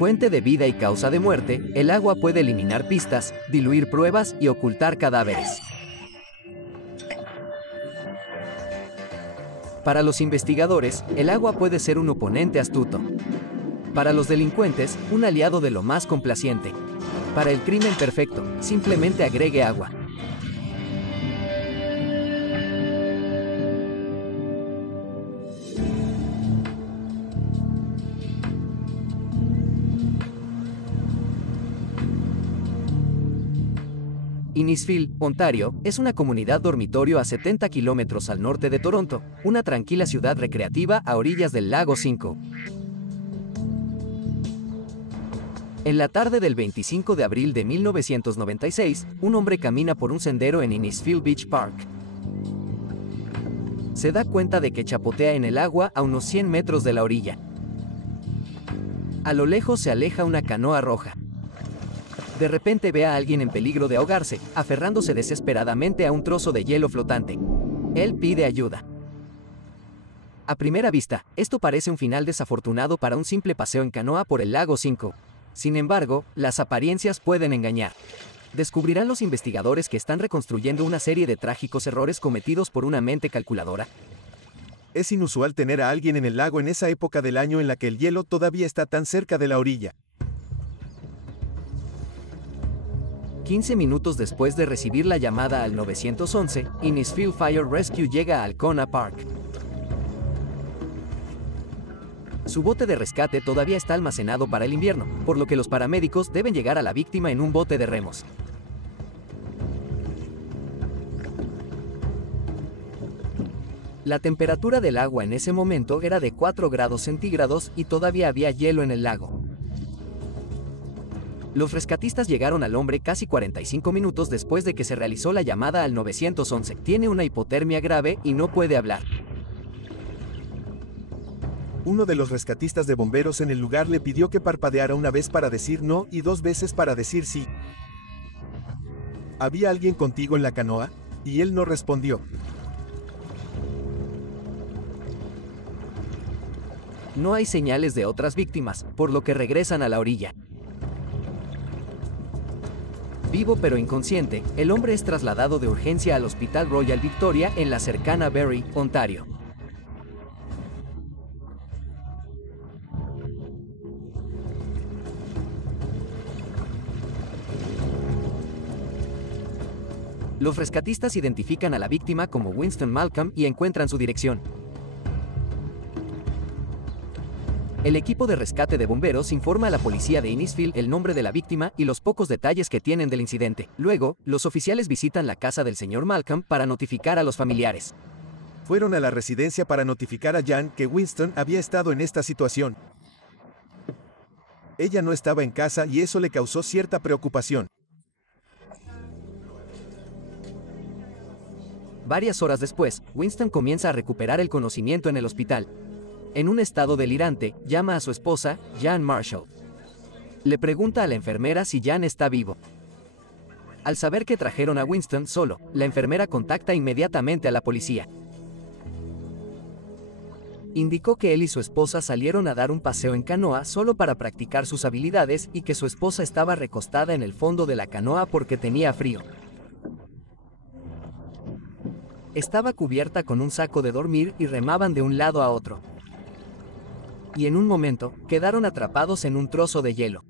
Fuente de vida y causa de muerte, el agua puede eliminar pistas, diluir pruebas y ocultar cadáveres. Para los investigadores, el agua puede ser un oponente astuto. Para los delincuentes, un aliado de lo más complaciente. Para el crimen perfecto, simplemente agregue agua. Innisfil, Ontario, es una comunidad dormitorio a 70 kilómetros al norte de Toronto, una tranquila ciudad recreativa a orillas del lago Simcoe. En la tarde del 25 de abril de 1996, un hombre camina por un sendero en Innisfil Beach Park. Se da cuenta de que chapotea en el agua a unos 100 metros de la orilla. A lo lejos se aleja una canoa roja. De repente ve a alguien en peligro de ahogarse, aferrándose desesperadamente a un trozo de hielo flotante. Él pide ayuda. A primera vista, esto parece un final desafortunado para un simple paseo en canoa por el lago Simcoe. Sin embargo, las apariencias pueden engañar. ¿Descubrirán los investigadores que están reconstruyendo una serie de trágicos errores cometidos por una mente calculadora? Es inusual tener a alguien en el lago en esa época del año en la que el hielo todavía está tan cerca de la orilla. 15 minutos después de recibir la llamada al 911, Innisfil Fire Rescue llega a Alcona Park. Su bote de rescate todavía está almacenado para el invierno, por lo que los paramédicos deben llegar a la víctima en un bote de remos. La temperatura del agua en ese momento era de 4 grados centígrados y todavía había hielo en el lago. Los rescatistas llegaron al hombre casi 45 minutos después de que se realizó la llamada al 911. Tiene una hipotermia grave y no puede hablar. Uno de los rescatistas de bomberos en el lugar le pidió que parpadeara una vez para decir no y 2 veces para decir sí. ¿Había alguien contigo en la canoa? Y él no respondió. No hay señales de otras víctimas, por lo que regresan a la orilla. Vivo pero inconsciente, el hombre es trasladado de urgencia al Hospital Royal Victoria en la cercana Barrie, Ontario. Los rescatistas identifican a la víctima como Winston Malcolm y encuentran su dirección. El equipo de rescate de bomberos informa a la policía de Innisfil el nombre de la víctima y los pocos detalles que tienen del incidente. Luego, los oficiales visitan la casa del señor Malcolm para notificar a los familiares. Fueron a la residencia para notificar a Jan que Winston había estado en esta situación. Ella no estaba en casa y eso le causó cierta preocupación. Varias horas después, Winston comienza a recuperar el conocimiento en el hospital. En un estado delirante, llama a su esposa, Jan Marshall. Le pregunta a la enfermera si Jan está vivo. Al saber que trajeron a Winston solo, la enfermera contacta inmediatamente a la policía. Indicó que él y su esposa salieron a dar un paseo en canoa solo para practicar sus habilidades y que su esposa estaba recostada en el fondo de la canoa porque tenía frío. Estaba cubierta con un saco de dormir y remaban de un lado a otro. Y en un momento, quedaron atrapados en un trozo de hielo.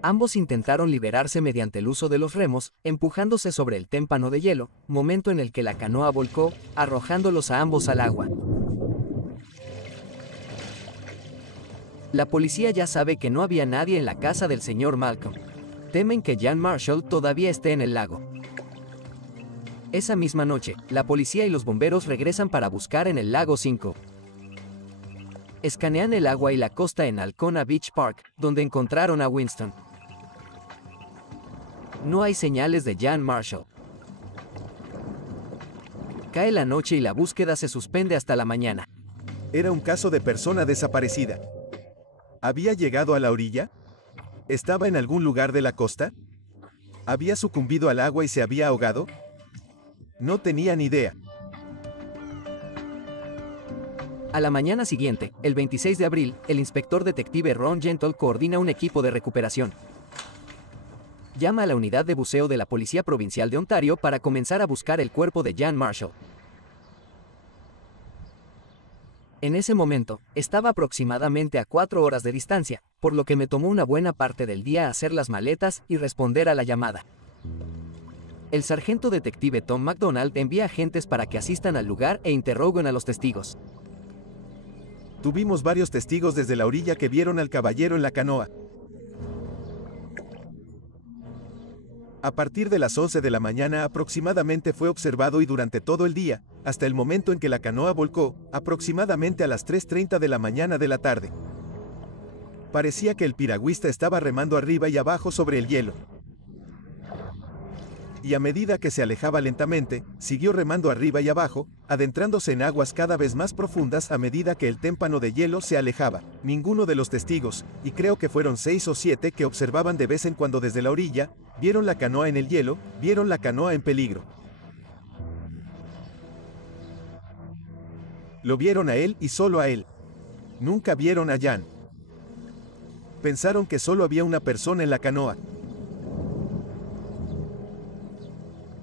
Ambos intentaron liberarse mediante el uso de los remos, empujándose sobre el témpano de hielo, momento en el que la canoa volcó, arrojándolos a ambos al agua. La policía ya sabe que no había nadie en la casa del señor Malcolm. Temen que Jan Marshall todavía esté en el lago. Esa misma noche, la policía y los bomberos regresan para buscar en el lago Simcoe. Escanean el agua y la costa en Alcona Beach Park, donde encontraron a Winston. No hay señales de Jan Marshall. Cae la noche y la búsqueda se suspende hasta la mañana. Era un caso de persona desaparecida. ¿Había llegado a la orilla? ¿Estaba en algún lugar de la costa? ¿Había sucumbido al agua y se había ahogado? No tenían idea. A la mañana siguiente, el 26 de abril, el inspector detective Ron Gentle coordina un equipo de recuperación. Llama a la unidad de buceo de la Policía Provincial de Ontario para comenzar a buscar el cuerpo de Jan Marshall. En ese momento, estaba aproximadamente a 4 horas de distancia, por lo que me tomó una buena parte del día hacer las maletas y responder a la llamada. El sargento detective Tom McDonald envía agentes para que asistan al lugar e interroguen a los testigos. Tuvimos varios testigos desde la orilla que vieron al caballero en la canoa. A partir de las 11 de la mañana aproximadamente fue observado y durante todo el día, hasta el momento en que la canoa volcó, aproximadamente a las 3:30 de la mañana de la tarde. Parecía que el piragüista estaba remando arriba y abajo sobre el hielo. Y a medida que se alejaba lentamente, siguió remando arriba y abajo, adentrándose en aguas cada vez más profundas a medida que el témpano de hielo se alejaba. Ninguno de los testigos, y creo que fueron 6 o 7 que observaban de vez en cuando desde la orilla, vieron la canoa en el hielo, vieron la canoa en peligro. Lo vieron a él y solo a él. Nunca vieron a Jan. Pensaron que solo había una persona en la canoa.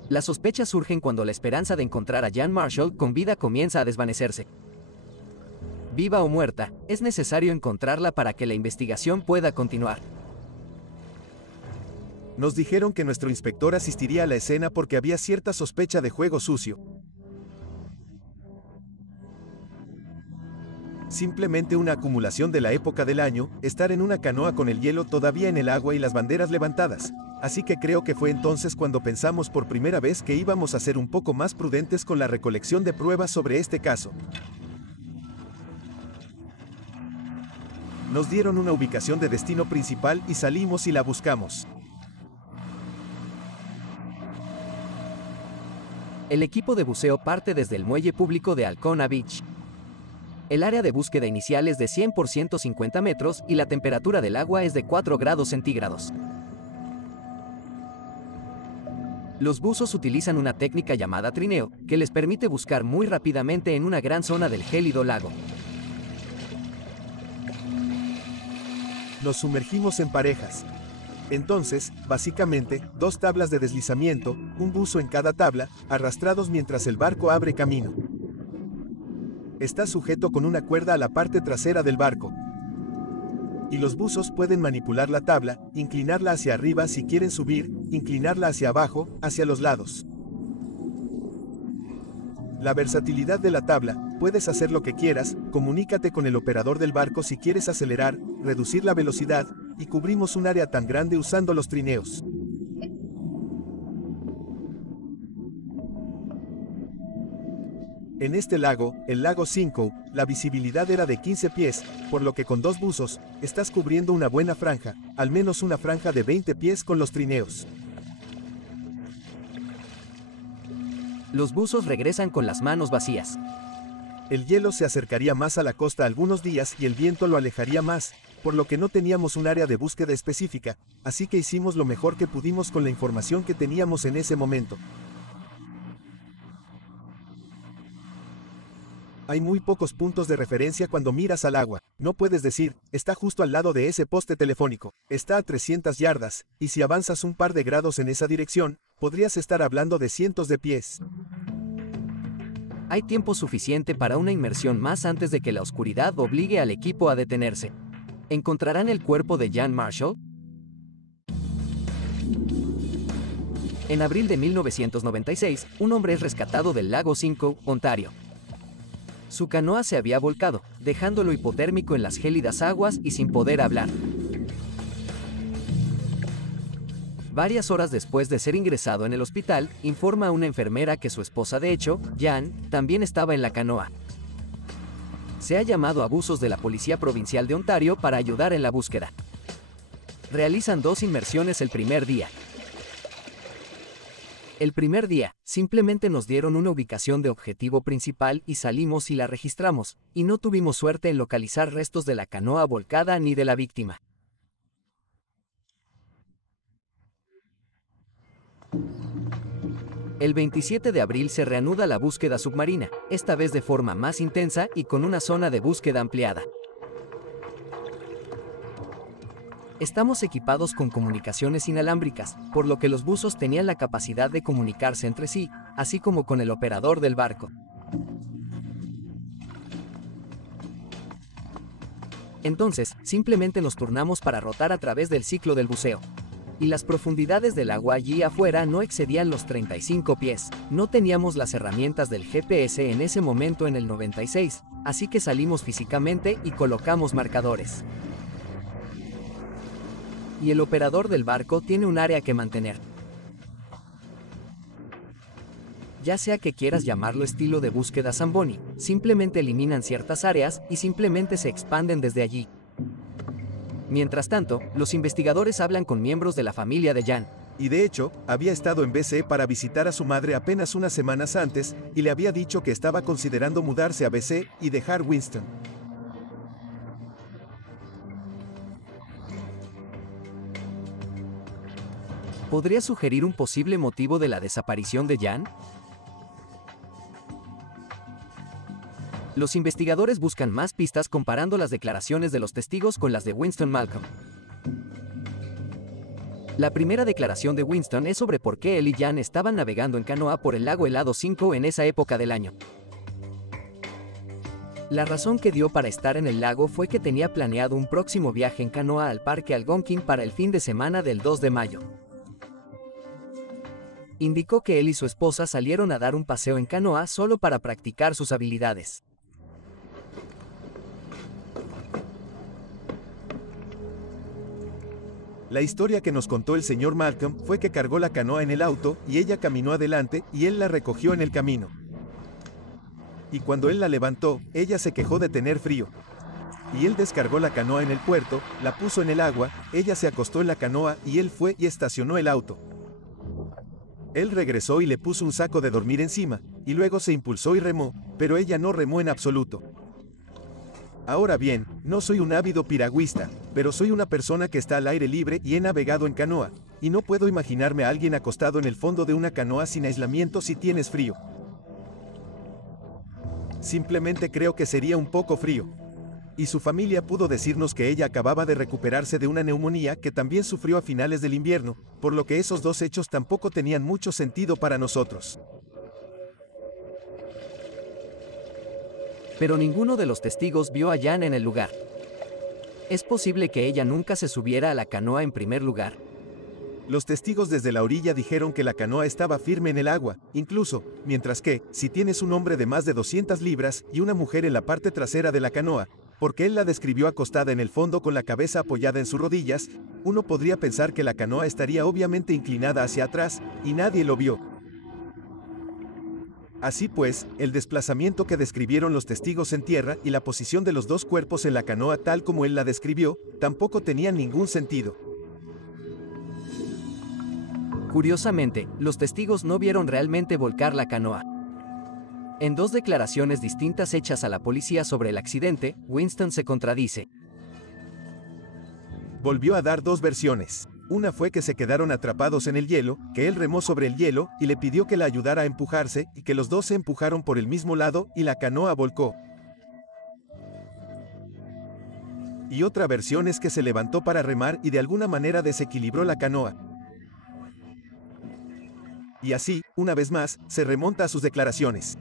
Las sospechas surgen cuando la esperanza de encontrar a Jan Marshall con vida comienza a desvanecerse. Viva o muerta, es necesario encontrarla para que la investigación pueda continuar. Nos dijeron que nuestro inspector asistiría a la escena porque había cierta sospecha de juego sucio. Simplemente una acumulación de la época del año, estar en una canoa con el hielo todavía en el agua y las banderas levantadas. Así que creo que fue entonces cuando pensamos por primera vez que íbamos a ser un poco más prudentes con la recolección de pruebas sobre este caso. Nos dieron una ubicación de destino principal y salimos y la buscamos. El equipo de buceo parte desde el muelle público de Alcona Beach. El área de búsqueda inicial es de 100 por 150 metros y la temperatura del agua es de 4 grados centígrados. Los buzos utilizan una técnica llamada trineo, que les permite buscar muy rápidamente en una gran zona del gélido lago. Nos sumergimos en parejas. Entonces, básicamente, 2 tablas de deslizamiento, un buzo en cada tabla, arrastrados mientras el barco abre camino. Está sujeto con una cuerda a la parte trasera del barco. Y los buzos pueden manipular la tabla, inclinarla hacia arriba si quieren subir, inclinarla hacia abajo, hacia los lados. La versatilidad de la tabla, puedes hacer lo que quieras, comunícate con el operador del barco si quieres acelerar, reducir la velocidad, y cubrimos un área tan grande usando los trineos. En este lago, el lago Simcoe, la visibilidad era de 15 pies, por lo que con 2 buzos, estás cubriendo una buena franja, al menos una franja de 20 pies con los trineos. Los buzos regresan con las manos vacías. El hielo se acercaría más a la costa algunos días y el viento lo alejaría más, por lo que no teníamos un área de búsqueda específica, así que hicimos lo mejor que pudimos con la información que teníamos en ese momento. Hay muy pocos puntos de referencia cuando miras al agua. No puedes decir, está justo al lado de ese poste telefónico, está a 300 yardas, y si avanzas un par de grados en esa dirección, podrías estar hablando de cientos de pies. Hay tiempo suficiente para una inmersión más antes de que la oscuridad obligue al equipo a detenerse. ¿Encontrarán el cuerpo de Jan Marshall? En abril de 1996, un hombre es rescatado del lago Simcoe, Ontario. Su canoa se había volcado, dejándolo hipotérmico en las gélidas aguas y sin poder hablar. Varias horas después de ser ingresado en el hospital, informa a una enfermera que su esposa de hecho, Jan, también estaba en la canoa. Se ha llamado a buzos de la Policía Provincial de Ontario para ayudar en la búsqueda. Realizan 2 inmersiones el primer día. El primer día, simplemente nos dieron una ubicación de objetivo principal y salimos y la registramos, y no tuvimos suerte en localizar restos de la canoa volcada ni de la víctima. El 27 de abril se reanuda la búsqueda submarina, esta vez de forma más intensa y con una zona de búsqueda ampliada. Estamos equipados con comunicaciones inalámbricas, por lo que los buzos tenían la capacidad de comunicarse entre sí, así como con el operador del barco. Entonces, simplemente nos turnamos para rotar a través del ciclo del buceo. Y las profundidades del agua allí afuera no excedían los 35 pies. No teníamos las herramientas del GPS en ese momento en el 96, así que salimos físicamente y colocamos marcadores. Y el operador del barco tiene un área que mantener. Ya sea que quieras llamarlo estilo de búsqueda Zamboni, simplemente eliminan ciertas áreas y simplemente se expanden desde allí. Mientras tanto, los investigadores hablan con miembros de la familia de Jan. Y de hecho, había estado en BC para visitar a su madre apenas unas semanas antes, y le había dicho que estaba considerando mudarse a BC y dejar Winston. ¿Podría sugerir un posible motivo de la desaparición de Jan? Los investigadores buscan más pistas comparando las declaraciones de los testigos con las de Winston Malcolm. La primera declaración de Winston es sobre por qué él y Jan estaban navegando en canoa por el lago helado 5 en esa época del año. La razón que dio para estar en el lago fue que tenía planeado un próximo viaje en canoa al Parque Algonquin para el fin de semana del 2 de mayo. Indicó que él y su esposa salieron a dar un paseo en canoa solo para practicar sus habilidades. La historia que nos contó el señor Malcolm fue que cargó la canoa en el auto y ella caminó adelante y él la recogió en el camino. Y cuando él la levantó, ella se quejó de tener frío. Y él descargó la canoa en el puerto, la puso en el agua, ella se acostó en la canoa y él fue y estacionó el auto. Él regresó y le puso un saco de dormir encima, y luego se impulsó y remó, pero ella no remó en absoluto. Ahora bien, no soy un ávido piragüista, pero soy una persona que está al aire libre y he navegado en canoa, y no puedo imaginarme a alguien acostado en el fondo de una canoa sin aislamiento si tienes frío. Simplemente creo que sería un poco frío. Y su familia pudo decirnos que ella acababa de recuperarse de una neumonía que también sufrió a finales del invierno, por lo que esos dos hechos tampoco tenían mucho sentido para nosotros. Pero ninguno de los testigos vio a Jan en el lugar. ¿Es posible que ella nunca se subiera a la canoa en primer lugar? Los testigos desde la orilla dijeron que la canoa estaba firme en el agua, incluso, mientras que, si tienes un hombre de más de 200 libras y una mujer en la parte trasera de la canoa, porque él la describió acostada en el fondo con la cabeza apoyada en sus rodillas, uno podría pensar que la canoa estaría obviamente inclinada hacia atrás, y nadie lo vio. Así pues, el desplazamiento que describieron los testigos en tierra y la posición de los dos cuerpos en la canoa tal como él la describió, tampoco tenían ningún sentido. Curiosamente, los testigos no vieron realmente volcar la canoa. En dos declaraciones distintas hechas a la policía sobre el accidente, Winston se contradice. Volvió a dar dos versiones. Una fue que se quedaron atrapados en el hielo, que él remó sobre el hielo y le pidió que la ayudara a empujarse y que los dos se empujaron por el mismo lado y la canoa volcó. Y otra versión es que se levantó para remar y de alguna manera desequilibró la canoa. Y así, una vez más, se remonta a sus declaraciones.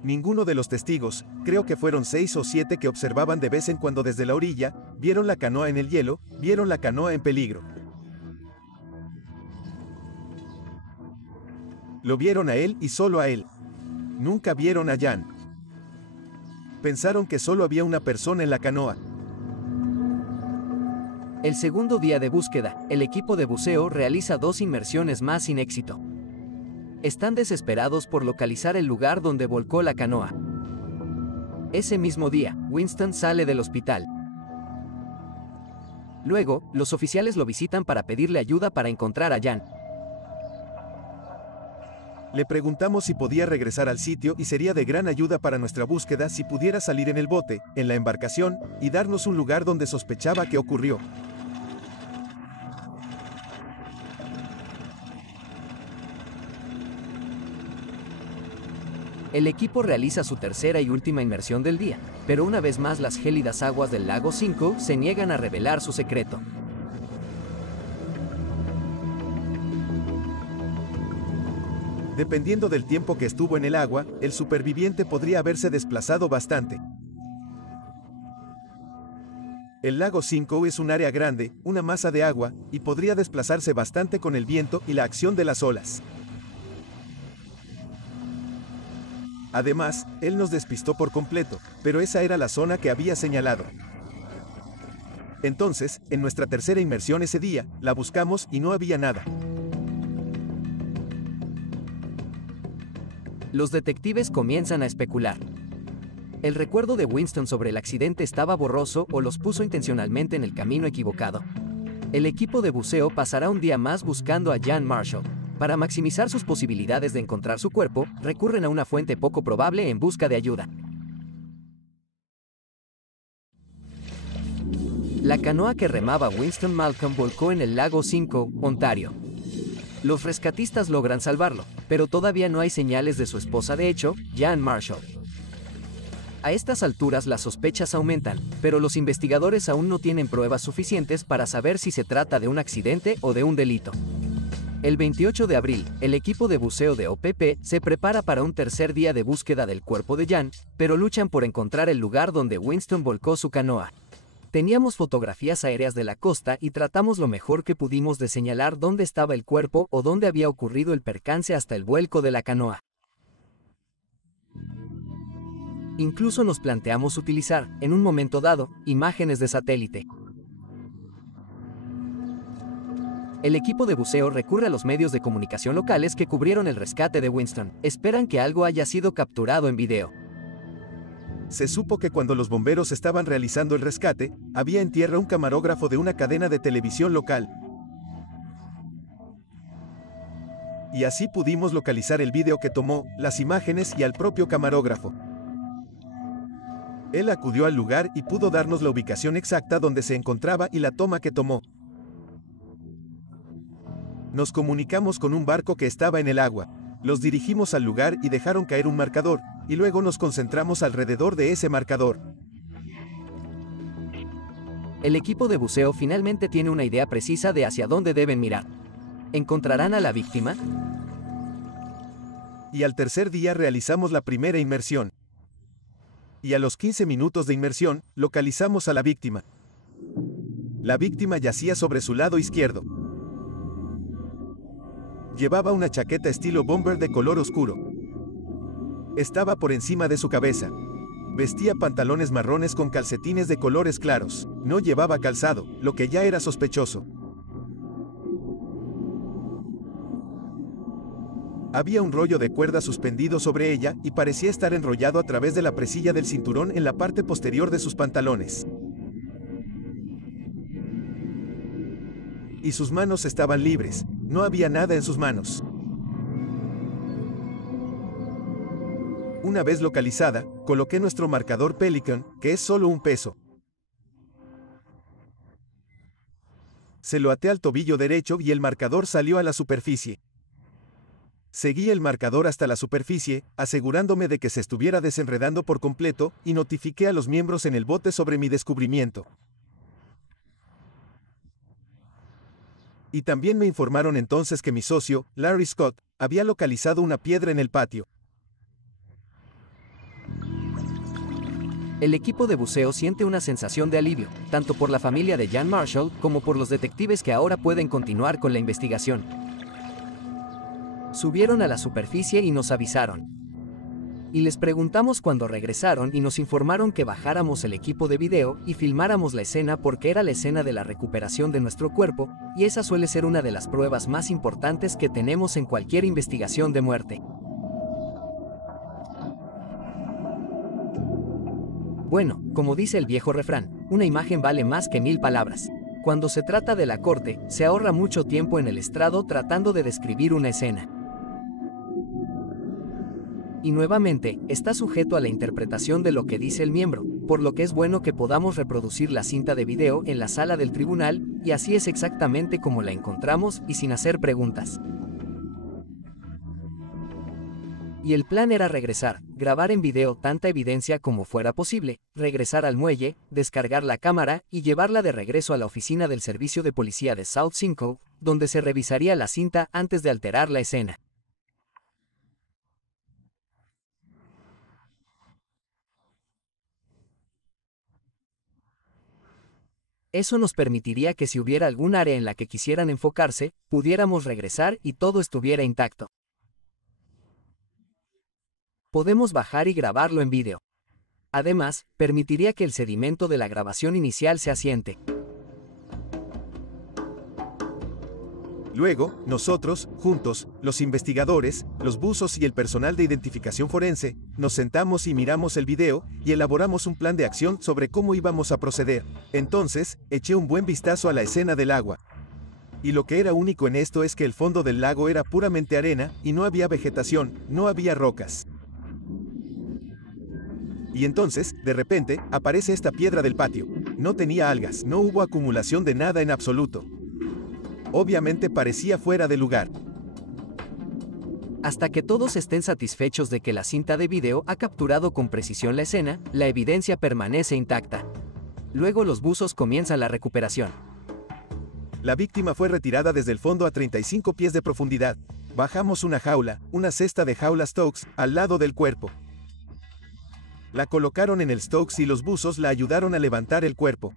Ninguno de los testigos, creo que fueron 6 o 7 que observaban de vez en cuando desde la orilla, vieron la canoa en el hielo, vieron la canoa en peligro. Lo vieron a él y solo a él. Nunca vieron a Jan. Pensaron que solo había una persona en la canoa. El segundo día de búsqueda, el equipo de buceo realiza 2 inmersiones más sin éxito. Están desesperados por localizar el lugar donde volcó la canoa. Ese mismo día, Winston sale del hospital. Luego, los oficiales lo visitan para pedirle ayuda para encontrar a Jan. Le preguntamos si podía regresar al sitio y sería de gran ayuda para nuestra búsqueda si pudiera salir en el bote, en la embarcación, y darnos un lugar donde sospechaba que ocurrió. El equipo realiza su tercera y última inmersión del día, pero una vez más las gélidas aguas del lago 5 se niegan a revelar su secreto. Dependiendo del tiempo que estuvo en el agua, el superviviente podría haberse desplazado bastante. El lago 5 es un área grande, una masa de agua, y podría desplazarse bastante con el viento y la acción de las olas. Además, él nos despistó por completo, pero esa era la zona que había señalado. Entonces, en nuestra tercera inmersión ese día, la buscamos y no había nada. Los detectives comienzan a especular. El recuerdo de Winston sobre el accidente estaba borroso o los puso intencionalmente en el camino equivocado. El equipo de buceo pasará un día más buscando a Jan Marshall. Para maximizar sus posibilidades de encontrar su cuerpo, recurren a una fuente poco probable en busca de ayuda. La canoa que remaba Winston Malcolm volcó en el lago 5, Ontario. Los rescatistas logran salvarlo, pero todavía no hay señales de su esposa de hecho, Jan Marshall. A estas alturas las sospechas aumentan, pero los investigadores aún no tienen pruebas suficientes para saber si se trata de un accidente o de un delito. El 28 de abril, el equipo de buceo de OPP se prepara para un tercer día de búsqueda del cuerpo de Jan, pero luchan por encontrar el lugar donde Winston volcó su canoa. Teníamos fotografías aéreas de la costa y tratamos lo mejor que pudimos de señalar dónde estaba el cuerpo o dónde había ocurrido el percance hasta el vuelco de la canoa. Incluso nos planteamos utilizar, en un momento dado, imágenes de satélite. El equipo de buceo recurre a los medios de comunicación locales que cubrieron el rescate de Winston. Esperan que algo haya sido capturado en video. Se supo que cuando los bomberos estaban realizando el rescate, había en tierra un camarógrafo de una cadena de televisión local. Y así pudimos localizar el video que tomó, las imágenes y al propio camarógrafo. Él acudió al lugar y pudo darnos la ubicación exacta donde se encontraba y la toma que tomó. Nos comunicamos con un barco que estaba en el agua. Los dirigimos al lugar y dejaron caer un marcador, y luego nos concentramos alrededor de ese marcador. El equipo de buceo finalmente tiene una idea precisa de hacia dónde deben mirar. ¿Encontrarán a la víctima? Y al tercer día realizamos la primera inmersión. Y a los 15 minutos de inmersión, localizamos a la víctima. La víctima yacía sobre su lado izquierdo. Llevaba una chaqueta estilo bomber de color oscuro. Estaba por encima de su cabeza. Vestía pantalones marrones con calcetines de colores claros. No llevaba calzado, lo que ya era sospechoso. Había un rollo de cuerda suspendido sobre ella y parecía estar enrollado a través de la presilla del cinturón en la parte posterior de sus pantalones. Y sus manos estaban libres. No había nada en sus manos. Una vez localizada, coloqué nuestro marcador Pelican, que es solo un peso. Se lo até al tobillo derecho y el marcador salió a la superficie. Seguí el marcador hasta la superficie, asegurándome de que se estuviera desenredando por completo, y notifiqué a los miembros en el bote sobre mi descubrimiento. Y también me informaron entonces que mi socio, Larry Scott, había localizado una piedra en el patio. El equipo de buceo siente una sensación de alivio, tanto por la familia de Jan Marshall como por los detectives que ahora pueden continuar con la investigación. Subieron a la superficie y nos avisaron. Y les preguntamos cuando regresaron y nos informaron que bajáramos el equipo de video y filmáramos la escena porque era la escena de la recuperación de nuestro cuerpo, y esa suele ser una de las pruebas más importantes que tenemos en cualquier investigación de muerte. Bueno, como dice el viejo refrán, una imagen vale más que 1000 palabras. Cuando se trata de la corte, se ahorra mucho tiempo en el estrado tratando de describir una escena. Y nuevamente, está sujeto a la interpretación de lo que dice el miembro, por lo que es bueno que podamos reproducir la cinta de video en la sala del tribunal, y así es exactamente como la encontramos y sin hacer preguntas. Y el plan era regresar, grabar en video tanta evidencia como fuera posible, regresar al muelle, descargar la cámara y llevarla de regreso a la oficina del servicio de policía de South Simcoe, donde se revisaría la cinta antes de alterar la escena. Eso nos permitiría que si hubiera algún área en la que quisieran enfocarse, pudiéramos regresar y todo estuviera intacto. Podemos bajar y grabarlo en vídeo. Además, permitiría que el sedimento de la grabación inicial se asiente. Luego, nosotros, juntos, los investigadores, los buzos y el personal de identificación forense, nos sentamos y miramos el video y elaboramos un plan de acción sobre cómo íbamos a proceder. Entonces, eché un buen vistazo a la escena del agua. Y lo que era único en esto es que el fondo del lago era puramente arena y no había vegetación, no había rocas. Y entonces, de repente, aparece esta piedra del patio. No tenía algas, no hubo acumulación de nada en absoluto. Obviamente parecía fuera de lugar. Hasta que todos estén satisfechos de que la cinta de video ha capturado con precisión la escena, la evidencia permanece intacta. Luego los buzos comienzan la recuperación. La víctima fue retirada desde el fondo a 35 pies de profundidad. Bajamos una jaula, una cesta de jaula Stokes, al lado del cuerpo. La colocaron en el Stokes y los buzos la ayudaron a levantar el cuerpo.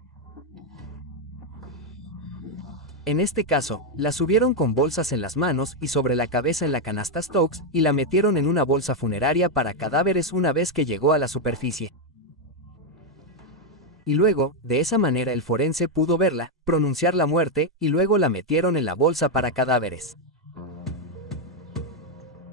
En este caso, la subieron con bolsas en las manos y sobre la cabeza en la canasta Stokes y la metieron en una bolsa funeraria para cadáveres una vez que llegó a la superficie. Y luego, de esa manera el forense pudo verla, pronunciar la muerte y luego la metieron en la bolsa para cadáveres.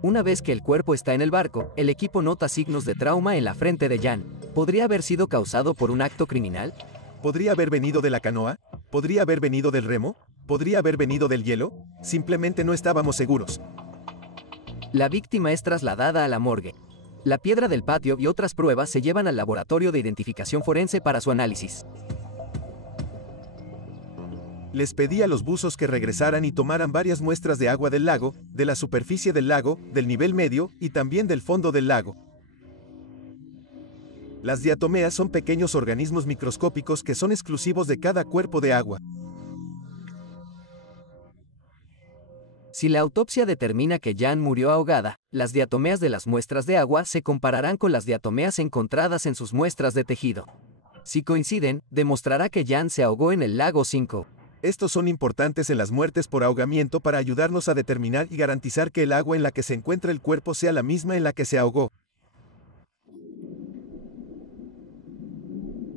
Una vez que el cuerpo está en el barco, el equipo nota signos de trauma en la frente de Jan. ¿Podría haber sido causado por un acto criminal? ¿Podría haber venido de la canoa? ¿Podría haber venido del remo? ¿Podría haber venido del hielo? Simplemente no estábamos seguros. La víctima es trasladada a la morgue. La piedra del patio y otras pruebas se llevan al laboratorio de identificación forense para su análisis. Les pedí a los buzos que regresaran y tomaran varias muestras de agua del lago, de la superficie del lago, del nivel medio y también del fondo del lago. Las diatomeas son pequeños organismos microscópicos que son exclusivos de cada cuerpo de agua. Si la autopsia determina que Jan murió ahogada, las diatomeas de las muestras de agua se compararán con las diatomeas encontradas en sus muestras de tejido. Si coinciden, demostrará que Jan se ahogó en el lago 5. Estos son importantes en las muertes por ahogamiento para ayudarnos a determinar y garantizar que el agua en la que se encuentra el cuerpo sea la misma en la que se ahogó.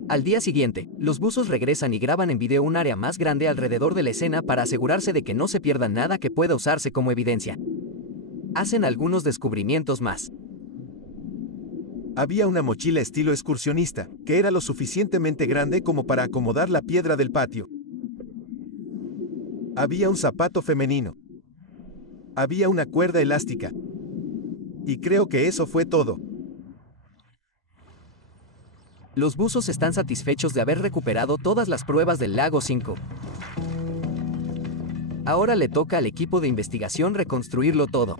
Al día siguiente, los buzos regresan y graban en video un área más grande alrededor de la escena para asegurarse de que no se pierda nada que pueda usarse como evidencia. Hacen algunos descubrimientos más. Había una mochila estilo excursionista, que era lo suficientemente grande como para acomodar la piedra del patio. Había un zapato femenino. Había una cuerda elástica. Y creo que eso fue todo. Los buzos están satisfechos de haber recuperado todas las pruebas del lago 5. Ahora le toca al equipo de investigación reconstruirlo todo.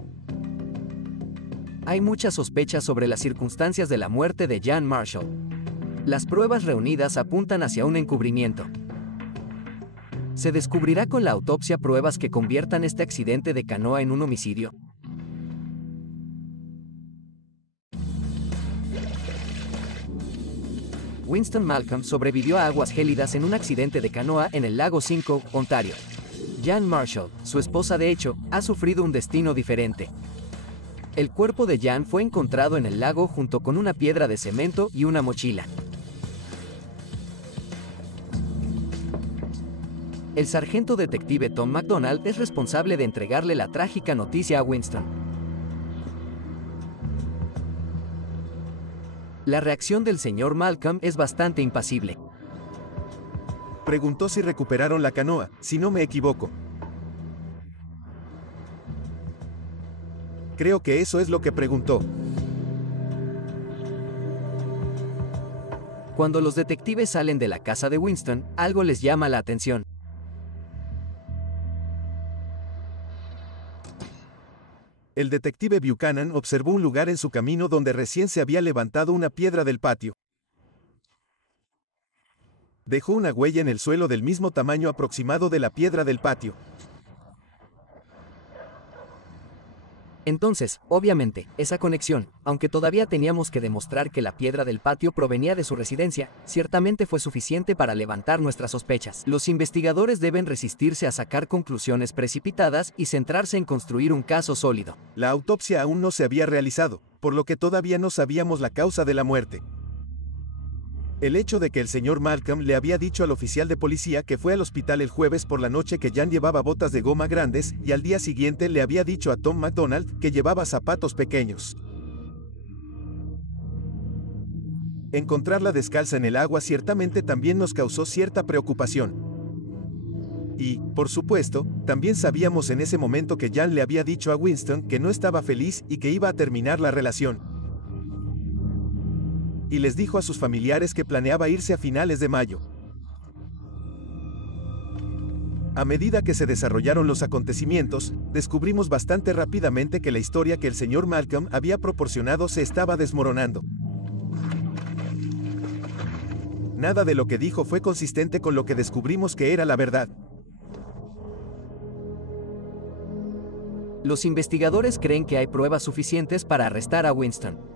Hay muchas sospechas sobre las circunstancias de la muerte de Jan Marshall. Las pruebas reunidas apuntan hacia un encubrimiento. ¿Se descubrirá con la autopsia pruebas que conviertan este accidente de canoa en un homicidio? Winston Malcolm sobrevivió a aguas gélidas en un accidente de canoa en el lago 5, Ontario. Jan Marshall, su esposa de hecho, ha sufrido un destino diferente. El cuerpo de Jan fue encontrado en el lago junto con una piedra de cemento y una mochila. El sargento detective Tom MacDonald es responsable de entregarle la trágica noticia a Winston. La reacción del señor Malcolm es bastante impasible. Preguntó si recuperaron la canoa, si no me equivoco. Creo que eso es lo que preguntó. Cuando los detectives salen de la casa de Winston, algo les llama la atención. El detective Buchanan observó un lugar en su camino donde recién se había levantado una piedra del patio. Dejó una huella en el suelo del mismo tamaño aproximado de la piedra del patio. Entonces, obviamente, esa conexión, aunque todavía teníamos que demostrar que la piedra del patio provenía de su residencia, ciertamente fue suficiente para levantar nuestras sospechas. Los investigadores deben resistirse a sacar conclusiones precipitadas y centrarse en construir un caso sólido. La autopsia aún no se había realizado, por lo que todavía no sabíamos la causa de la muerte. El hecho de que el señor Malcolm le había dicho al oficial de policía que fue al hospital el jueves por la noche que Jan llevaba botas de goma grandes y al día siguiente le había dicho a Tom MacDonald que llevaba zapatos pequeños. Encontrarla descalza en el agua ciertamente también nos causó cierta preocupación. Y, por supuesto, también sabíamos en ese momento que Jan le había dicho a Winston que no estaba feliz y que iba a terminar la relación. Y les dijo a sus familiares que planeaba irse a finales de mayo. A medida que se desarrollaron los acontecimientos, descubrimos bastante rápidamente que la historia que el señor Malcolm había proporcionado se estaba desmoronando. Nada de lo que dijo fue consistente con lo que descubrimos que era la verdad. Los investigadores creen que hay pruebas suficientes para arrestar a Winston.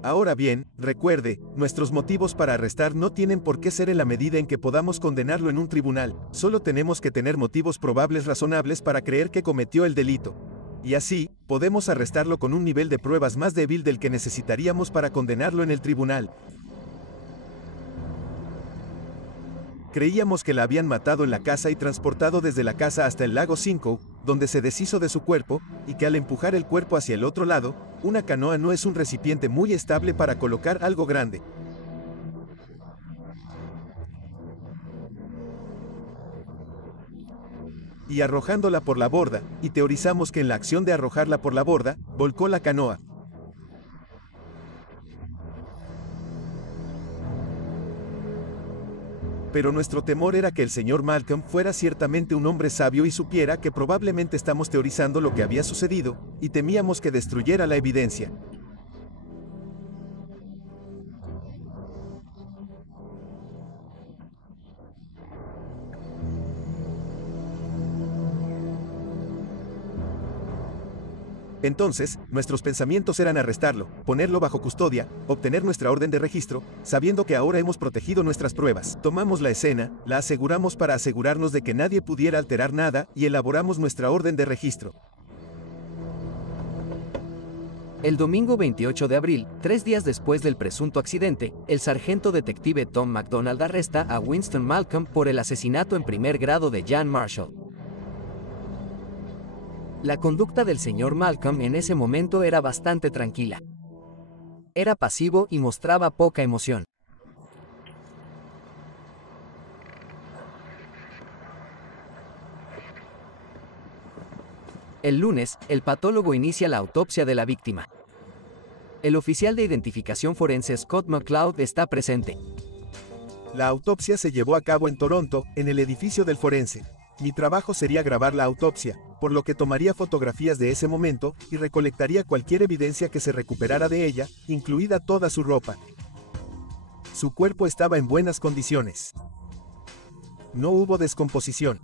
Ahora bien, recuerde, nuestros motivos para arrestar no tienen por qué ser en la medida en que podamos condenarlo en un tribunal, solo tenemos que tener motivos probables razonables para creer que cometió el delito. Y así, podemos arrestarlo con un nivel de pruebas más débil del que necesitaríamos para condenarlo en el tribunal. Creíamos que la habían matado en la casa y transportado desde la casa hasta el lago Simcoe, donde se deshizo de su cuerpo, y que al empujar el cuerpo hacia el otro lado, una canoa no es un recipiente muy estable para colocar algo grande. Y arrojándola por la borda, y teorizamos que en la acción de arrojarla por la borda, volcó la canoa. Pero nuestro temor era que el señor Malcolm fuera ciertamente un hombre sabio y supiera que probablemente estamos teorizando lo que había sucedido, y temíamos que destruyera la evidencia. Entonces, nuestros pensamientos eran arrestarlo, ponerlo bajo custodia, obtener nuestra orden de registro, sabiendo que ahora hemos protegido nuestras pruebas. Tomamos la escena, la aseguramos para asegurarnos de que nadie pudiera alterar nada, y elaboramos nuestra orden de registro. El domingo 28 de abril, 3 días después del presunto accidente, el sargento detective Tom MacDonald arresta a Winston Malcolm por el asesinato en primer grado de Jan Marshall. La conducta del señor Malcolm en ese momento era bastante tranquila. Era pasivo y mostraba poca emoción. El lunes, el patólogo inicia la autopsia de la víctima. El oficial de identificación forense Scott McLeod está presente. La autopsia se llevó a cabo en Toronto, en el edificio del forense. Mi trabajo sería grabar la autopsia, por lo que tomaría fotografías de ese momento y recolectaría cualquier evidencia que se recuperara de ella, incluida toda su ropa. Su cuerpo estaba en buenas condiciones. No hubo descomposición.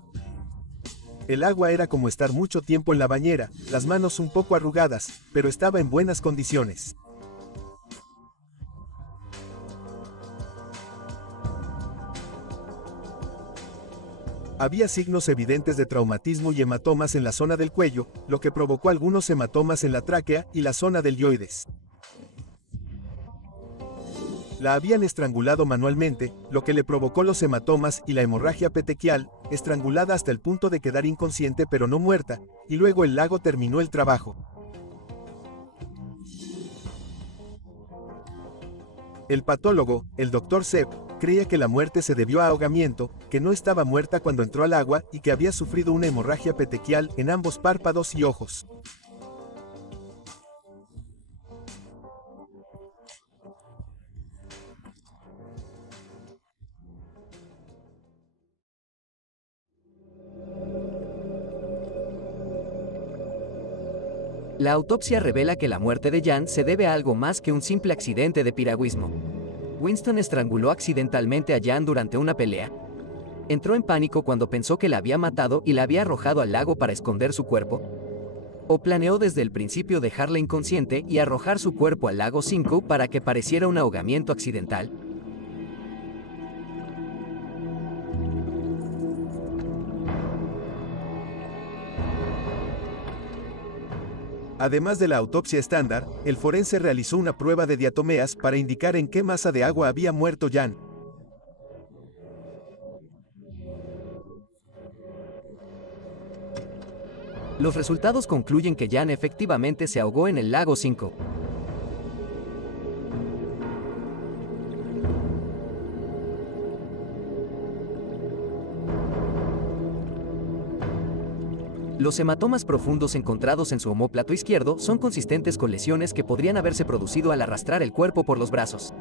El agua era como estar mucho tiempo en la bañera, las manos un poco arrugadas, pero estaba en buenas condiciones. Había signos evidentes de traumatismo y hematomas en la zona del cuello, lo que provocó algunos hematomas en la tráquea y la zona del yoides. La habían estrangulado manualmente, lo que le provocó los hematomas y la hemorragia petequial, estrangulada hasta el punto de quedar inconsciente pero no muerta, y luego el lago terminó el trabajo. El patólogo, el Dr. Sepp, creía que la muerte se debió a ahogamiento, que no estaba muerta cuando entró al agua y que había sufrido una hemorragia petequial en ambos párpados y ojos. La autopsia revela que la muerte de Jan se debe a algo más que un simple accidente de piragüismo. Winston estranguló accidentalmente a Jan durante una pelea. Entró en pánico cuando pensó que la había matado y la había arrojado al lago para esconder su cuerpo. ¿O planeó desde el principio dejarla inconsciente y arrojar su cuerpo al lago 5 para que pareciera un ahogamiento accidental? Además de la autopsia estándar, el forense realizó una prueba de diatomeas para indicar en qué masa de agua había muerto Jan. Los resultados concluyen que Jan efectivamente se ahogó en el lago 5. Los hematomas profundos encontrados en su omóplato izquierdo son consistentes con lesiones que podrían haberse producido al arrastrar el cuerpo por los brazos.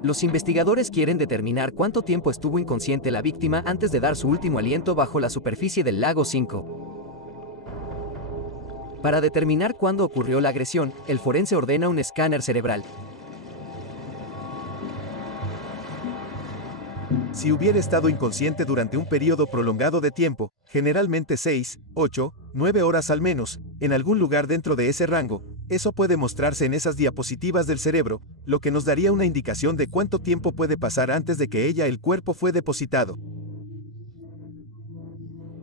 Los investigadores quieren determinar cuánto tiempo estuvo inconsciente la víctima antes de dar su último aliento bajo la superficie del lago 5. Para determinar cuándo ocurrió la agresión, el forense ordena un escáner cerebral. Si hubiera estado inconsciente durante un periodo prolongado de tiempo, generalmente 6, 8, 9 horas al menos, en algún lugar dentro de ese rango, eso puede mostrarse en esas diapositivas del cerebro, lo que nos daría una indicación de cuánto tiempo puede pasar antes de que el cuerpo fue depositado.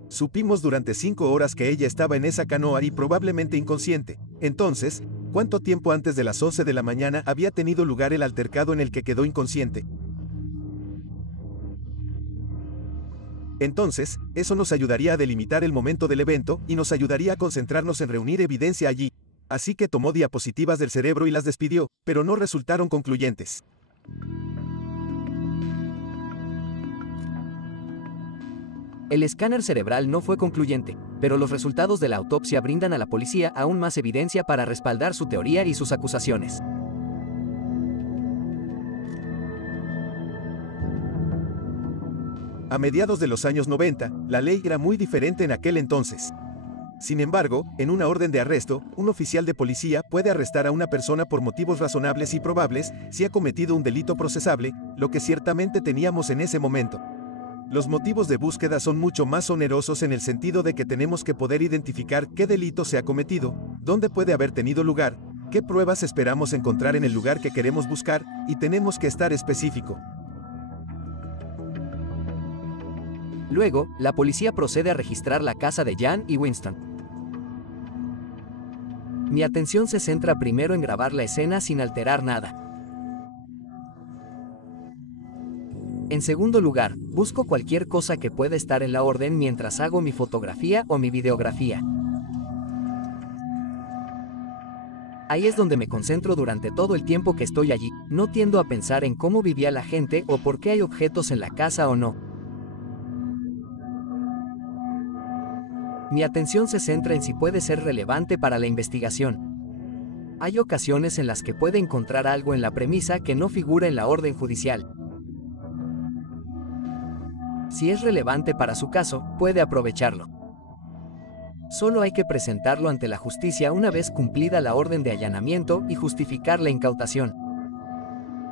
Supimos durante 5 horas que ella estaba en esa canoa y probablemente inconsciente. Entonces, ¿cuánto tiempo antes de las 11 de la mañana había tenido lugar el altercado en el que quedó inconsciente? Entonces, eso nos ayudaría a delimitar el momento del evento y nos ayudaría a concentrarnos en reunir evidencia allí. Así que tomó diapositivas del cerebro y las despidió, pero no resultaron concluyentes. El escáner cerebral no fue concluyente, pero los resultados de la autopsia brindan a la policía aún más evidencia para respaldar su teoría y sus acusaciones. A mediados de los años 90, la ley era muy diferente en aquel entonces. Sin embargo, en una orden de arresto, un oficial de policía puede arrestar a una persona por motivos razonables y probables si ha cometido un delito procesable, lo que ciertamente teníamos en ese momento. Los motivos de búsqueda son mucho más onerosos en el sentido de que tenemos que poder identificar qué delito se ha cometido, dónde puede haber tenido lugar, qué pruebas esperamos encontrar en el lugar que queremos buscar, y tenemos que estar específico. Luego, la policía procede a registrar la casa de Jan y Winston. Mi atención se centra primero en grabar la escena sin alterar nada. En segundo lugar, busco cualquier cosa que pueda estar en la orden mientras hago mi fotografía o mi videografía. Ahí es donde me concentro durante todo el tiempo que estoy allí. No tiendo a pensar en cómo vivía la gente o por qué hay objetos en la casa o no. Mi atención se centra en si puede ser relevante para la investigación. Hay ocasiones en las que puede encontrar algo en la premisa que no figura en la orden judicial. Si es relevante para su caso, puede aprovecharlo. Solo hay que presentarlo ante la justicia una vez cumplida la orden de allanamiento y justificar la incautación.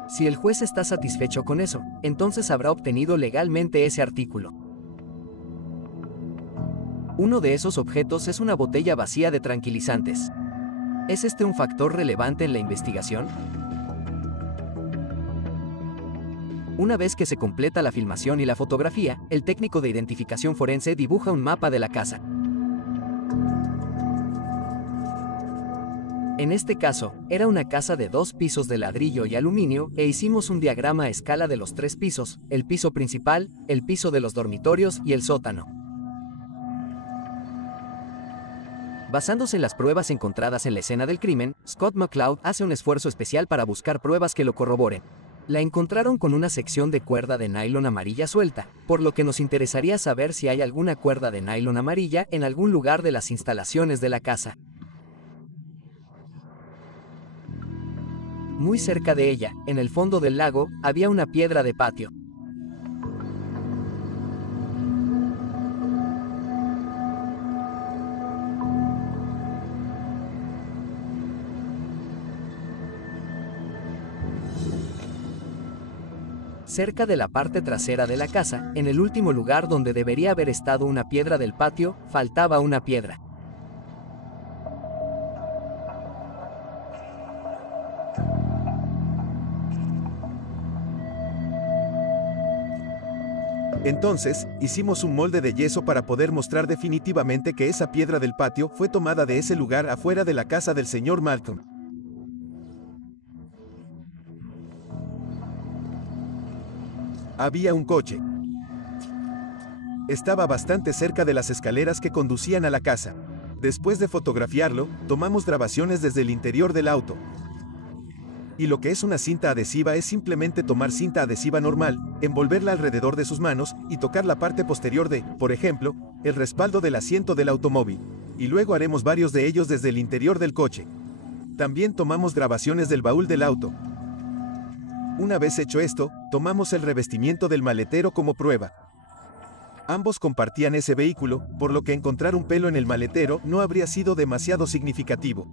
Si el juez está satisfecho con eso, entonces habrá obtenido legalmente ese artículo. Uno de esos objetos es una botella vacía de tranquilizantes. ¿Es este un factor relevante en la investigación? Una vez que se completa la filmación y la fotografía, el técnico de identificación forense dibuja un mapa de la casa. En este caso, era una casa de 2 pisos de ladrillo y aluminio e hicimos un diagrama a escala de los 3 pisos, el piso principal, el piso de los dormitorios y el sótano. Basándose en las pruebas encontradas en la escena del crimen, Scott McCloud hace un esfuerzo especial para buscar pruebas que lo corroboren. La encontraron con una sección de cuerda de nylon amarilla suelta, por lo que nos interesaría saber si hay alguna cuerda de nylon amarilla en algún lugar de las instalaciones de la casa. Muy cerca de ella, en el fondo del lago, había una piedra de patio. Cerca de la parte trasera de la casa, en el último lugar donde debería haber estado una piedra del patio, faltaba una piedra. Entonces, hicimos un molde de yeso para poder mostrar definitivamente que esa piedra del patio fue tomada de ese lugar afuera de la casa del señor Malcolm. Había un coche. Estaba bastante cerca de las escaleras que conducían a la casa. Después de fotografiarlo, tomamos grabaciones desde el interior del auto. Y lo que es una cinta adhesiva es simplemente tomar cinta adhesiva normal, envolverla alrededor de sus manos y tocar la parte posterior de, por ejemplo, el respaldo del asiento del automóvil. Y luego haremos varios de ellos desde el interior del coche. También tomamos grabaciones del baúl del auto. Una vez hecho esto, tomamos el revestimiento del maletero como prueba. Ambos compartían ese vehículo, por lo que encontrar un pelo en el maletero no habría sido demasiado significativo.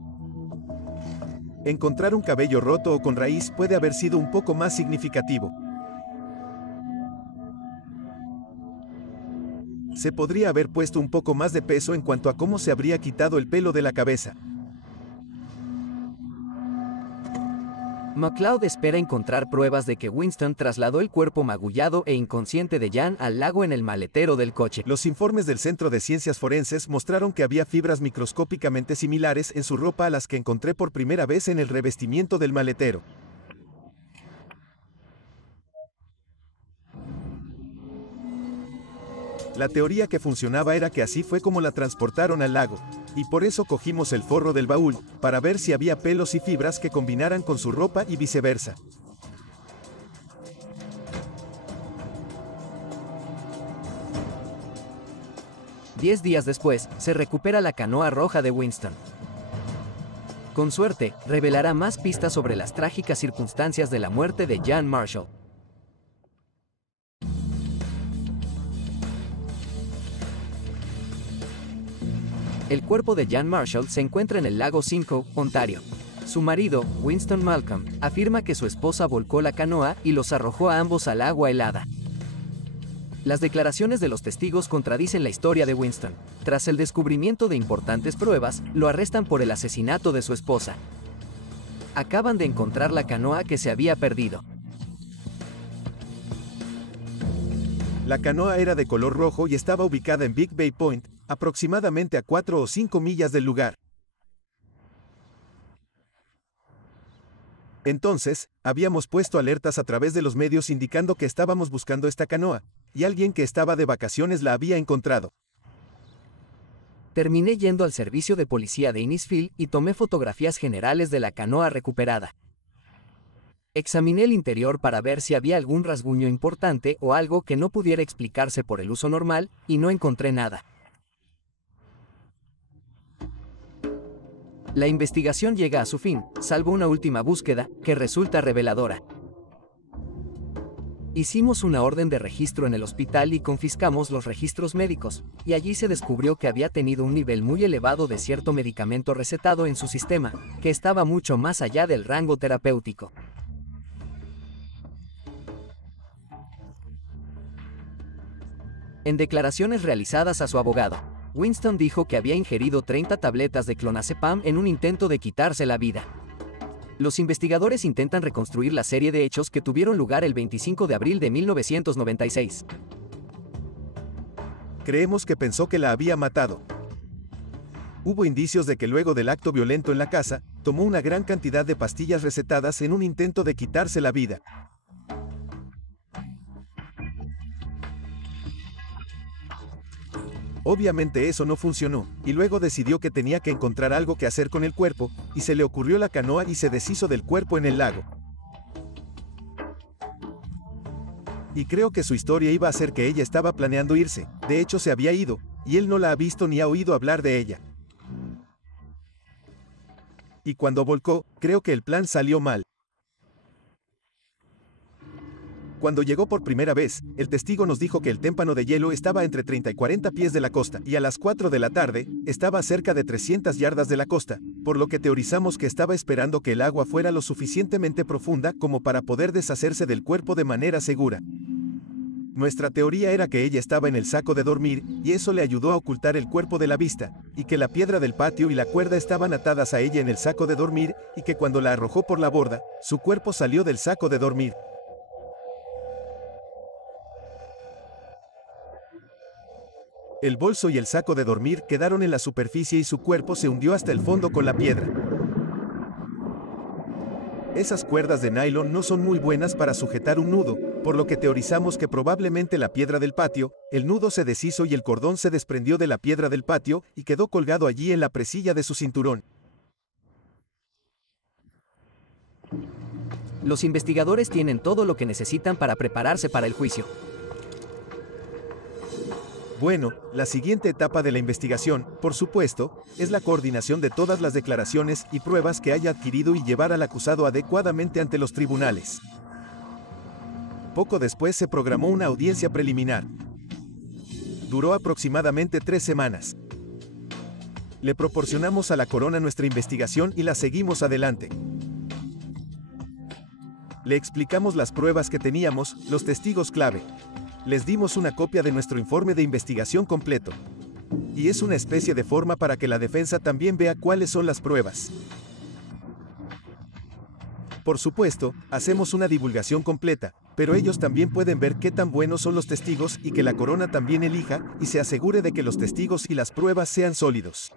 Encontrar un cabello roto o con raíz puede haber sido un poco más significativo. Se podría haber puesto un poco más de peso en cuanto a cómo se habría quitado el pelo de la cabeza. McCloud espera encontrar pruebas de que Winston trasladó el cuerpo magullado e inconsciente de Jan al lago en el maletero del coche. Los informes del Centro de Ciencias Forenses mostraron que había fibras microscópicamente similares en su ropa a las que encontré por primera vez en el revestimiento del maletero. La teoría que funcionaba era que así fue como la transportaron al lago, y por eso cogimos el forro del baúl, para ver si había pelos y fibras que combinaran con su ropa y viceversa. Diez días después, se recupera la canoa roja de Winston. Con suerte, revelará más pistas sobre las trágicas circunstancias de la muerte de Jan Marshall. El cuerpo de Jan Marshall se encuentra en el lago Simcoe, Ontario. Su marido, Winston Malcolm, afirma que su esposa volcó la canoa y los arrojó a ambos al agua helada. Las declaraciones de los testigos contradicen la historia de Winston. Tras el descubrimiento de importantes pruebas, lo arrestan por el asesinato de su esposa. Acaban de encontrar la canoa que se había perdido. La canoa era de color rojo y estaba ubicada en Big Bay Point, aproximadamente a 4 o 5 millas del lugar. Entonces, habíamos puesto alertas a través de los medios indicando que estábamos buscando esta canoa, y alguien que estaba de vacaciones la había encontrado. Terminé yendo al servicio de policía de Innisfield y tomé fotografías generales de la canoa recuperada. Examiné el interior para ver si había algún rasguño importante o algo que no pudiera explicarse por el uso normal, y no encontré nada. La investigación llega a su fin, salvo una última búsqueda, que resulta reveladora. Hicimos una orden de registro en el hospital y confiscamos los registros médicos, y allí se descubrió que había tenido un nivel muy elevado de cierto medicamento recetado en su sistema, que estaba mucho más allá del rango terapéutico. En declaraciones realizadas a su abogado, Winston dijo que había ingerido 30 tabletas de clonazepam en un intento de quitarse la vida. Los investigadores intentan reconstruir la serie de hechos que tuvieron lugar el 25 de abril de 1996. Creemos que pensó que la había matado. Hubo indicios de que luego del acto violento en la casa, tomó una gran cantidad de pastillas recetadas en un intento de quitarse la vida. Obviamente eso no funcionó, y luego decidió que tenía que encontrar algo que hacer con el cuerpo, y se le ocurrió la canoa y se deshizo del cuerpo en el lago. Y creo que su historia iba a ser que ella estaba planeando irse, de hecho se había ido, y él no la ha visto ni ha oído hablar de ella. Y cuando volcó, creo que el plan salió mal. Cuando llegó por primera vez, el testigo nos dijo que el témpano de hielo estaba entre 30 y 40 pies de la costa, y a las 4 de la tarde, estaba a cerca de 300 yardas de la costa, por lo que teorizamos que estaba esperando que el agua fuera lo suficientemente profunda como para poder deshacerse del cuerpo de manera segura. Nuestra teoría era que ella estaba en el saco de dormir, y eso le ayudó a ocultar el cuerpo de la vista, y que la piedra del patio y la cuerda estaban atadas a ella en el saco de dormir, y que cuando la arrojó por la borda, su cuerpo salió del saco de dormir. El bolso y el saco de dormir quedaron en la superficie y su cuerpo se hundió hasta el fondo con la piedra. Esas cuerdas de nylon no son muy buenas para sujetar un nudo, por lo que teorizamos que probablemente la piedra del patio, el nudo se deshizo y el cordón se desprendió de la piedra del patio y quedó colgado allí en la presilla de su cinturón. Los investigadores tienen todo lo que necesitan para prepararse para el juicio. Bueno, la siguiente etapa de la investigación, por supuesto, es la coordinación de todas las declaraciones y pruebas que haya adquirido y llevar al acusado adecuadamente ante los tribunales. Poco después se programó una audiencia preliminar. Duró aproximadamente 3 semanas. Le proporcionamos a la corona nuestra investigación y la seguimos adelante. Le explicamos las pruebas que teníamos, los testigos clave. Les dimos una copia de nuestro informe de investigación completo. Y es una especie de forma para que la defensa también vea cuáles son las pruebas. Por supuesto, hacemos una divulgación completa, pero ellos también pueden ver qué tan buenos son los testigos y que la corona también elija y se asegure de que los testigos y las pruebas sean sólidos.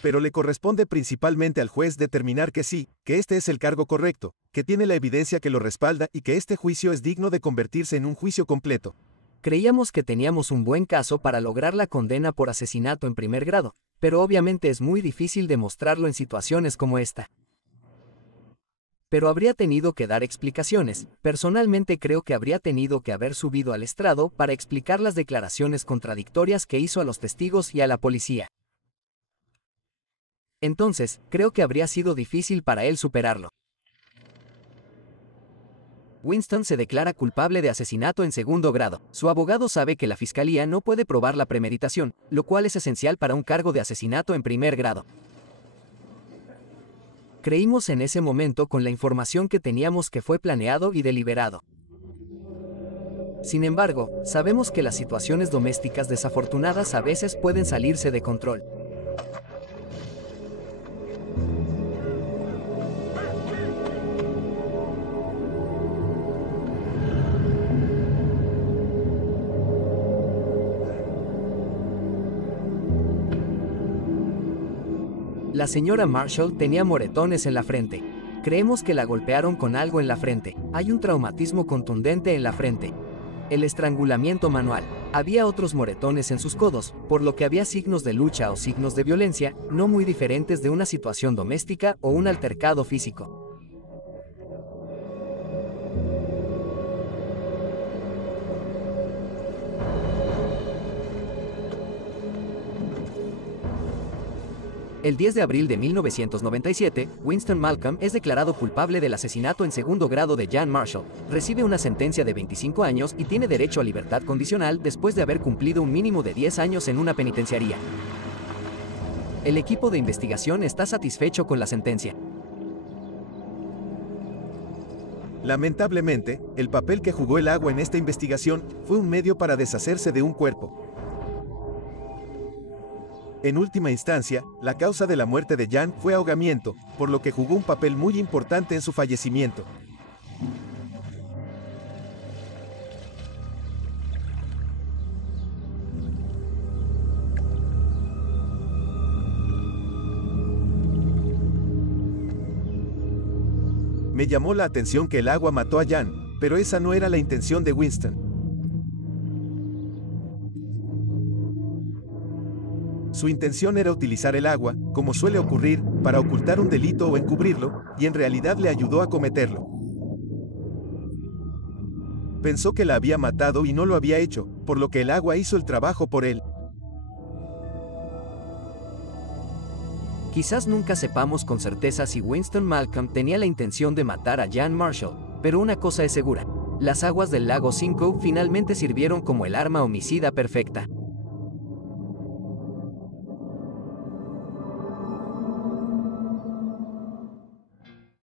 Pero le corresponde principalmente al juez determinar que sí, que este es el cargo correcto, que tiene la evidencia que lo respalda y que este juicio es digno de convertirse en un juicio completo. Creíamos que teníamos un buen caso para lograr la condena por asesinato en primer grado, pero obviamente es muy difícil demostrarlo en situaciones como esta. Pero habría tenido que dar explicaciones. Personalmente creo que habría tenido que haber subido al estrado para explicar las declaraciones contradictorias que hizo a los testigos y a la policía. Entonces, creo que habría sido difícil para él superarlo. Winston se declara culpable de asesinato en segundo grado. Su abogado sabe que la fiscalía no puede probar la premeditación, lo cual es esencial para un cargo de asesinato en primer grado. Creímos en ese momento con la información que teníamos que fue planeado y deliberado. Sin embargo, sabemos que las situaciones domésticas desafortunadas a veces pueden salirse de control. La señora Marshall tenía moretones en la frente. Creemos que la golpearon con algo en la frente. Hay un traumatismo contundente en la frente. El estrangulamiento manual. Había otros moretones en sus codos, por lo que había signos de lucha o signos de violencia, no muy diferentes de una situación doméstica o un altercado físico. El 10 de abril de 1997, Winston Malcolm es declarado culpable del asesinato en segundo grado de Jan Marshall. Recibe una sentencia de 25 años y tiene derecho a libertad condicional después de haber cumplido un mínimo de 10 años en una penitenciaría. El equipo de investigación está satisfecho con la sentencia. Lamentablemente, el papel que jugó el agua en esta investigación fue un medio para deshacerse de un cuerpo. En última instancia, la causa de la muerte de Jan fue ahogamiento, por lo que jugó un papel muy importante en su fallecimiento. Me llamó la atención que el agua mató a Jan, pero esa no era la intención de Winston. Su intención era utilizar el agua, como suele ocurrir, para ocultar un delito o encubrirlo, y en realidad le ayudó a cometerlo. Pensó que la había matado y no lo había hecho, por lo que el agua hizo el trabajo por él. Quizás nunca sepamos con certeza si Winston Malcolm tenía la intención de matar a Jan Marshall, pero una cosa es segura. Las aguas del lago Simcoe finalmente sirvieron como el arma homicida perfecta.